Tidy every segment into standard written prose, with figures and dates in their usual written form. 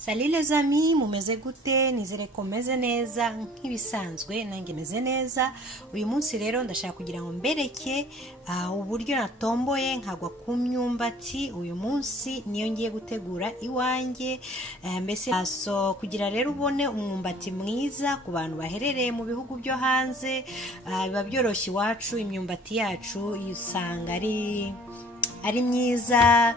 Salut les amis, mumeze gute? Nizere ko meze neza nk'ibisanzwe, nanjye meze neza. Uyu munsi rero ndashaka kugira ngo mbereke uburyo natomboye nkagwa ku myumbati. Uyu munsi niyo ngiye gutegura iwanjye, mbese kugira rero ubone umwumbati mwiza ku bantu baherereye mu bihugu byo hanze, biba byoroshye iwacu. Imyumbati yacu usanga ari myiza,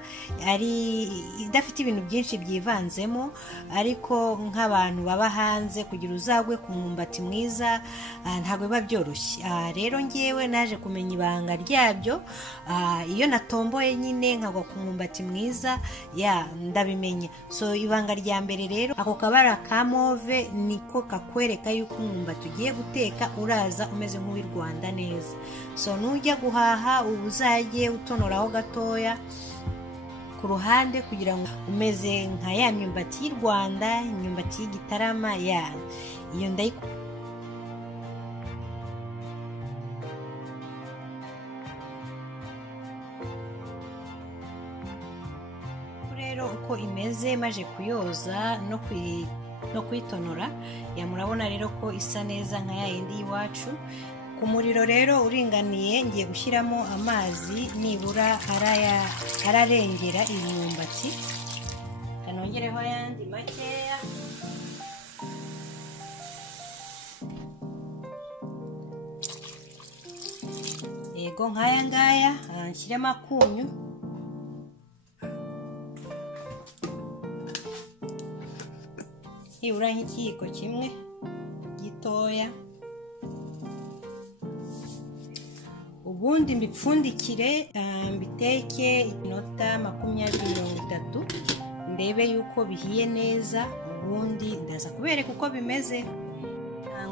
ari idafite ibintu byinshi byivanzemo, ariko nk'abantu baba hanze kugira uzagwe ku mwumbati mwiza ntabwo biba byoroshye. Rero ngewe naje kumenya ibanga ryabyo, iyo natomboye nyine nkagwa ku mwumbati mwiza ndabimenya. Ibanga rya mbere rero, ako kabara ka move niko kakwereka yuko umwumbati ugiye guteka uraza umeze nk'uw'i Rwanda neza. Nujya guhaha ubu uzajye utonoraho gatoya ku ruhande kugira ngo umeze nka ya myumbati y'u Rwanda, imyumbati y'Igitarama iyo ndayikunda. Rero uko imeze maje kuyoza no kuyitonora, murabona rero ko isa neza nka ya yindi y'iwacu. Ku muriro rero uringaniye ngiye gushyiramo amazi nibura ararengera imyumbati, kanongereho yandi makeya. Yego nkaya ngaya, nshyiremo akunyu. Nibura nk'ikiyiko kimwe gitoya. Ubundi mbipfundikire mbiteke iminota 20-30 ndebe yuko bihiye neza, ubundi ndaza kubereka uko bimeze.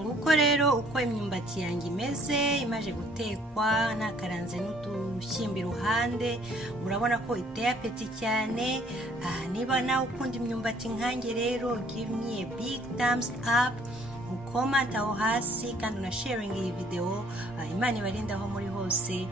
Nguko rero uko imyumbati yanjye imeze, imaje gutekwa nakaranze n'udushyimbo iruhande. Murabona ko iteye apeti cyane. Niba nawe ukunda imyumbati nkanjye rero, give me a big thumbs up, ukomanta aho hasi kandi unasharinga iyi video. Imana ibarinde aho muri hose.